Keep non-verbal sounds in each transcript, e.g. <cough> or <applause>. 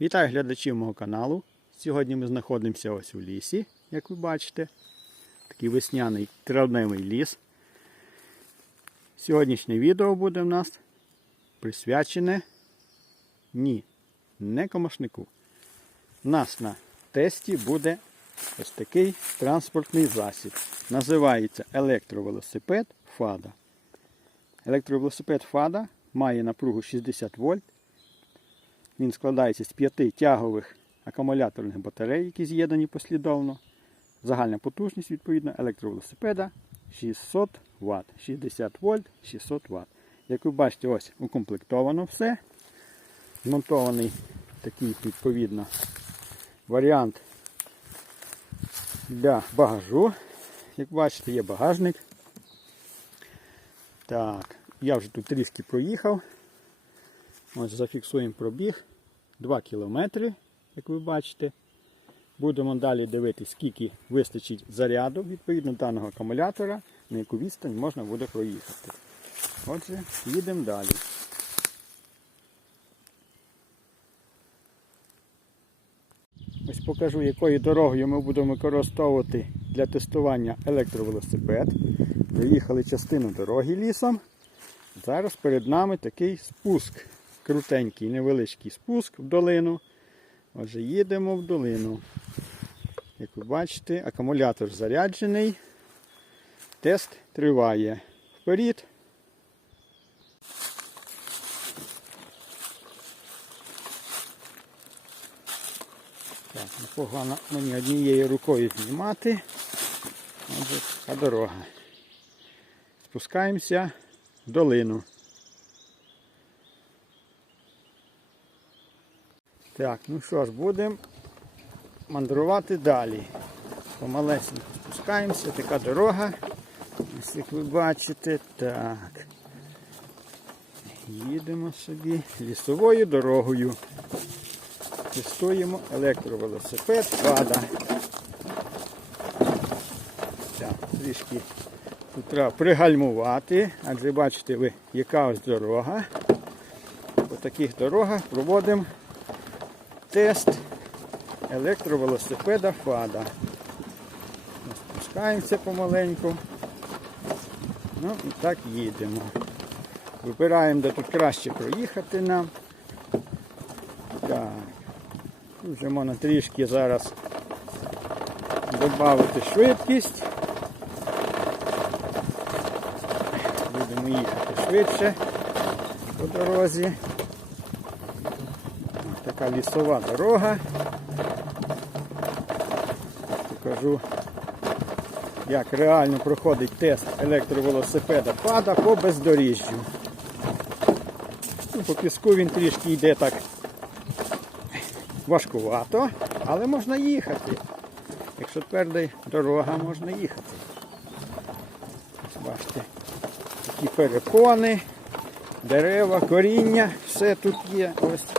Вітаю глядачів мого каналу. Сьогодні ми знаходимося ось у лісі, як ви бачите. Такий весняний травневий ліс. Сьогоднішнє відео буде в нас присвячене ні, не комашнику. У нас на тесті буде ось такий транспортний засіб. Називається електровелосипед Фада. Електровелосипед Фада має напругу 60 вольт. Він складається з п'яти тягових акумуляторних батарей, які з'єднані послідовно. Загальна потужність відповідно електровелосипеда 600 Вт. 60 вольт, 600 Вт. Як ви бачите, ось укомплектовано все. Змонтований такий відповідно варіант для багажу. Як бачите, є багажник. Так, я вже тут трішки проїхав. Ось зафіксуємо пробіг 2 кілометри, як ви бачите. Будемо далі дивитися, скільки вистачить заряду відповідно даного акумулятора, на яку відстань можна буде проїхати. Отже, їдемо далі. Ось покажу, якою дорогою ми будемо використовувати для тестування електровелосипед. Доїхали частину дороги лісом. Зараз перед нами такий спуск. Крутенький, невеличкий спуск в долину. Отже, їдемо в долину. Як ви бачите, акумулятор заряджений. Тест триває. Вперед. Так, непогано мені однією рукою знімати. Отже, така дорога. Спускаємося в долину. Так, ну що ж, будемо мандрувати далі. Помалесенько спускаємося, така дорога. Як ви бачите, так. Їдемо собі лісовою дорогою. Тестуємо електровелосипед, пада. Так, трішки тут треба пригальмувати, адже бачите ви, яка ось дорога. По таких дорогах проводимо тест електровелосипеда Фада. Спускаємося помаленьку. Ну і так їдемо. Вибираємо, де тут краще проїхати нам. Так. Вже можна трішки зараз додати швидкість. Будемо їхати швидше по дорозі. Така лісова дорога. Покажу, як реально проходить тест електровелосипеда пада по бездоріжжю. Ну, по піску він трішки йде так важкувато, але можна їхати. Якщо тверда дорога, можна їхати. Бачите, такі перепони, дерева, коріння, все тут є. Ось.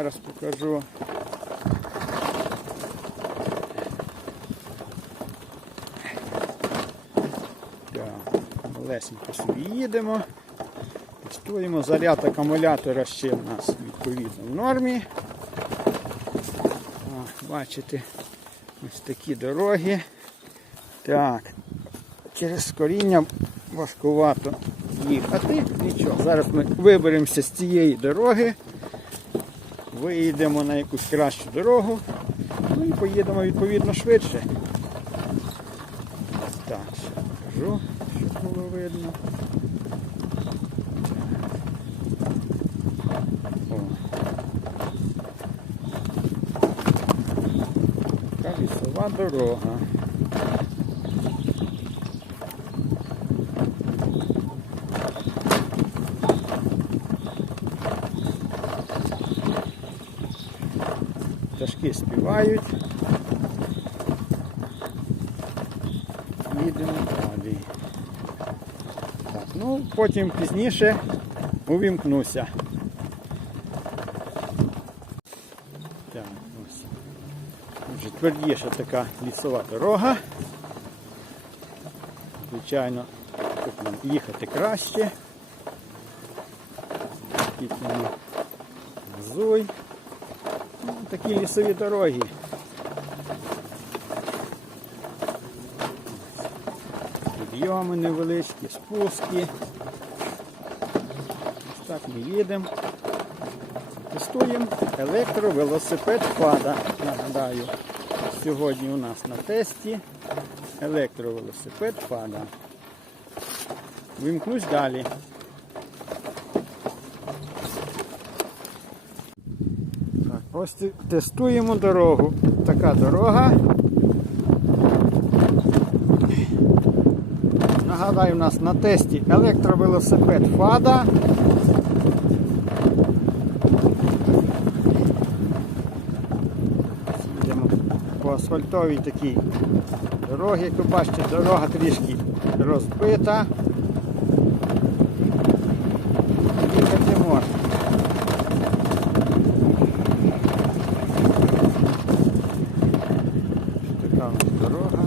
Зараз покажу. Так, лесенько собі їдемо. Тестуємо заряд акумулятора ще в нас відповідно в нормі. О, бачите, ось такі дороги. Так, через коріння важкувато їхати. Нічого, зараз ми виберемося з цієї дороги, виїдемо на якусь кращу дорогу, ну і поїдемо відповідно швидше. Так, ще покажу, щоб було видно. О. Така лісова дорога. Пташки співають. Їдемо далі. Так, ну потім пізніше увімкнуся. Так, ось. Вже твердіша така лісова дорога. Звичайно, тут нам їхати краще. Воно газуй. Такі лісові дороги. Підйоми невеличкі, спуски. Ось так ми їдемо. Тестуємо електровелосипед Фада. Нагадаю, сьогодні у нас на тесті електровелосипед Фада. Вимкнусь далі. Ось тестуємо дорогу. Така дорога. Нагадаю, у нас на тесті електровелосипед Фада. Їдемо по асфальтовій такій дорогі. Як ви бачите, дорога трішки розбита. Їхати можна. Така у нас дорога.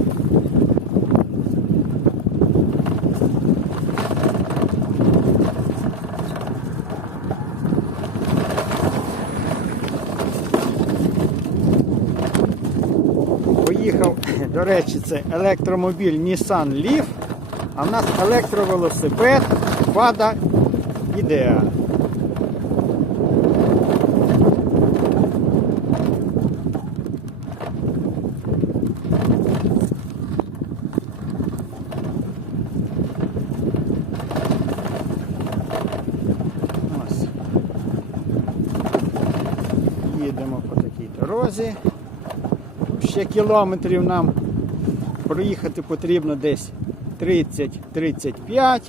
Поїхав, речі, це електромобіль Nissan Leaf, а в нас електровелосипед Вада Ідеа. Ось. Їдемо по такій дорозі. Ще кілометрів нам проїхати потрібно десь 30-35.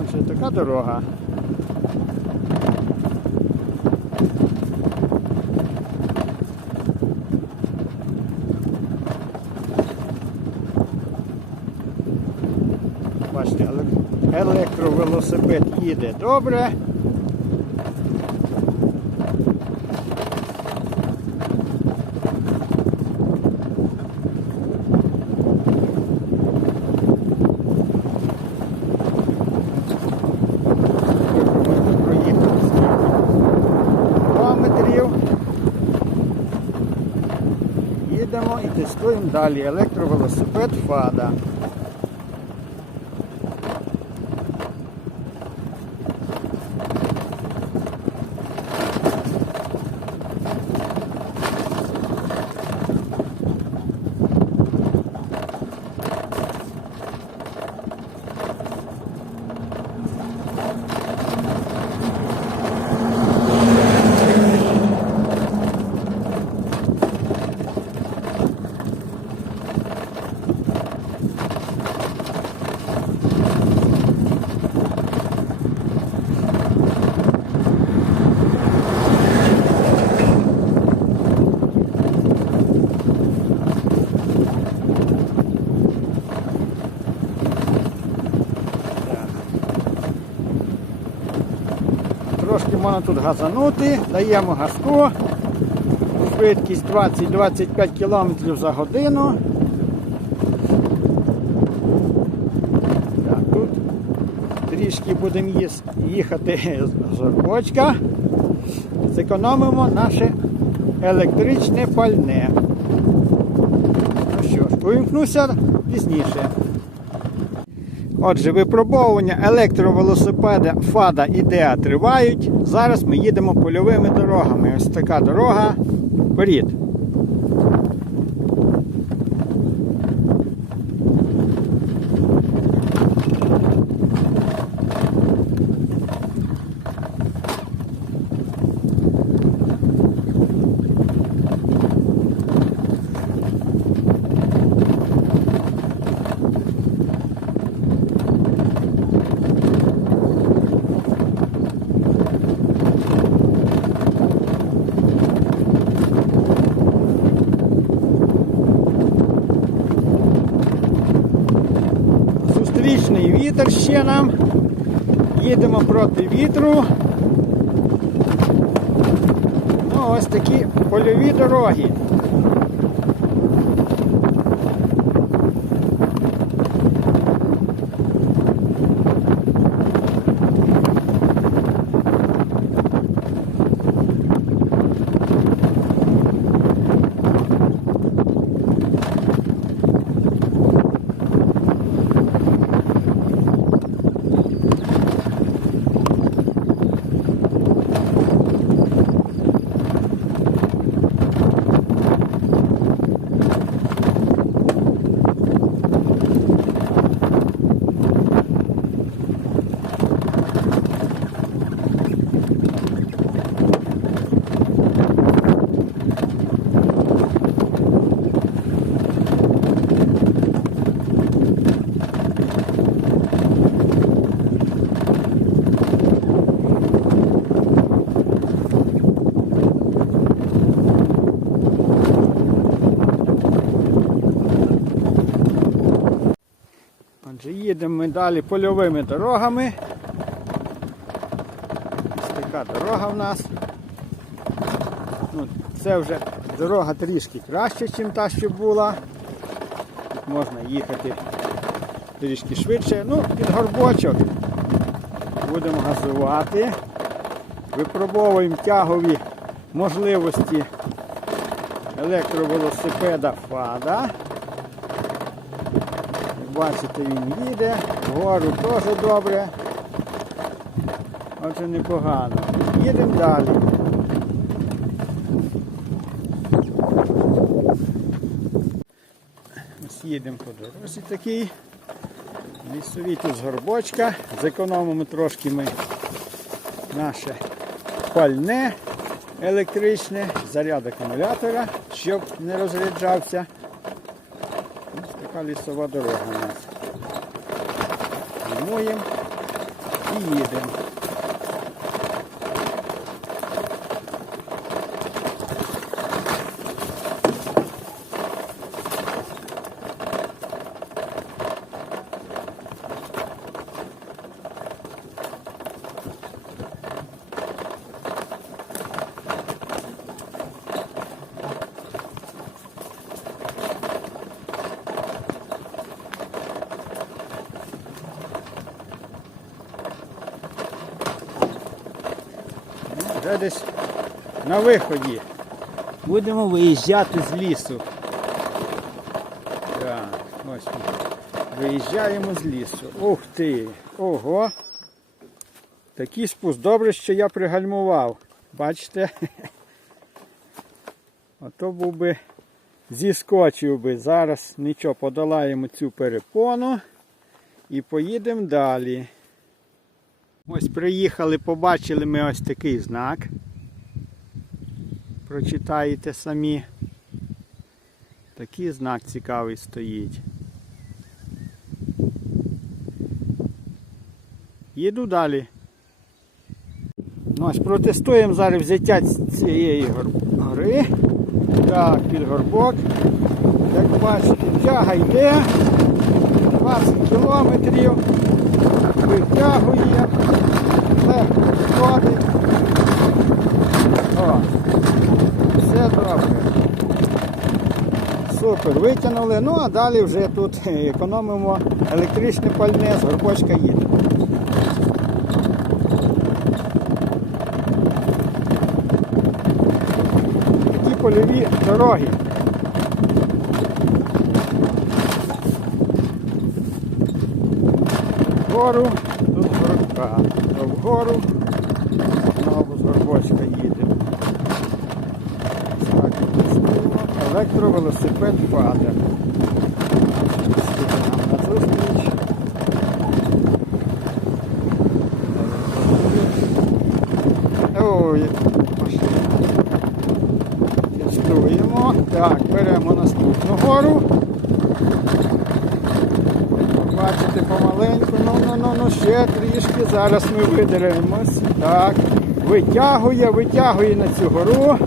Отже, така дорога. Бачите, електровелосипед їде добре. Ми проїхали скільки кілометрів. Їдемо і тестуємо далі електровелосипед Фада. Трошки можна тут газанути, даємо газку. Швидкість 20-25 км за годину. Так, тут трішки будемо їхати з горбочка. Зекономимо наше електричне пальне. Ну що ж, увімкнуся пізніше. Отже, випробовування електровелосипеда Фада Ідеа тривають. Зараз ми їдемо польовими дорогами. Ось така дорога. Вперед. Зустрічний вітер ще нам. Їдемо проти вітру. Ну, ось такі польові дороги. Їдемо далі польовими дорогами. Ось така дорога в нас. Ну, це вже дорога трішки краще, ніж та, що була. Тут можна їхати трішки швидше. Ну, під горбочок будемо газувати. Випробовуємо тягові можливості електровелосипеда Фада. Бачите, він їде, вгору теж добре. Отже, непогано. Їдемо далі. Ось їдемо по дорозі такий. Лісові з горбочка. Зекономимо трошки ми наше пальне електричне, заряд акумулятора, щоб не розряджався. Така лісова дорога у нас. Гальмуємо і їдемо. Десь на виході. Будемо виїжджати з лісу. Так, ось ми. Виїжджаємо з лісу. Ух ти! Ого! Такий спуск. Добре, що я пригальмував. Бачите? <laughs> Ото був би зіскочив би. Зараз нічого, подолаємо цю перепону і поїдемо далі. Ось приїхали, побачили ми ось такий знак. Прочитаєте самі. Такий знак цікавий стоїть. Їду далі. Ну, ось протестуємо зараз взяття цієї гори. Так, під горбок. Як бачите, тяга йде. 20 кілометрів. Витягує. Легко виходить. О, все добре. Супер, витягнули. Ну а далі вже тут економимо електричне пальне, з горбочка їде. Такі польові дороги. Вгору, тут горбка. То вгору, знову з горбочка їдемо. Так. Електровелосипед зустріч. Ой. Тестуємо. Так, беремо наступну гору. Бачите, помаленьку, ну, ну, ну, ну, ще трішки. Зараз ми видеремось. Так. Витягує, витягує на цю гору.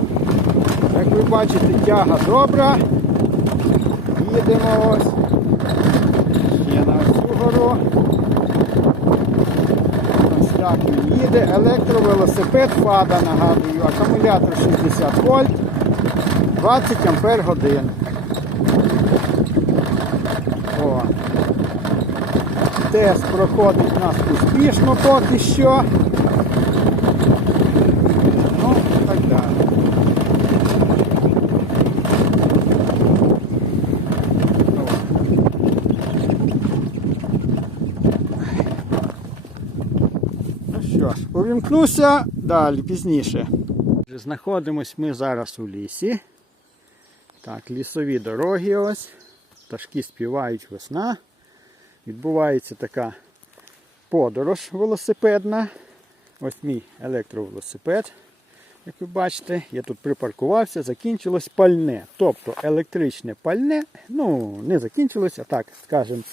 Як ви бачите, тяга добра. Їдемо ось. Ще на цю гору. Ось так він їде. Електровелосипед фада, нагадую, акумулятор 60 вольт, 20 ампер годин. О. Тест проходить у нас успішно поки що. Ну, так далі. Ну що ж, увімкнуся далі, пізніше. Знаходимось ми зараз у лісі. Так, лісові дороги ось. Пташки співають весна. Відбувається така подорож велосипедна. Ось мій електровелосипед. Як ви бачите, я тут припаркувався, закінчилось пальне. Тобто електричне пальне, ну, не закінчилось, а так, скажімо,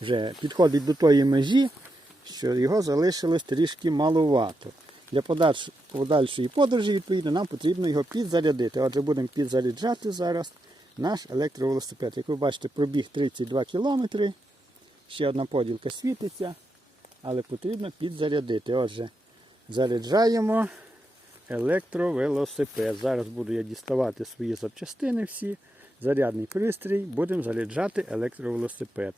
вже підходить до тої межі, що його залишилось трішки малувато. Для подальшої подорожі, відповідно, нам потрібно його підзарядити. Отже, будемо підзаряджати зараз наш електровелосипед. Як ви бачите, пробіг 32 кілометри. Ще одна поділка світиться, але потрібно підзарядити. Отже, заряджаємо електровелосипед. Зараз буду я діставати свої запчастини всі, зарядний пристрій, будемо заряджати електровелосипед.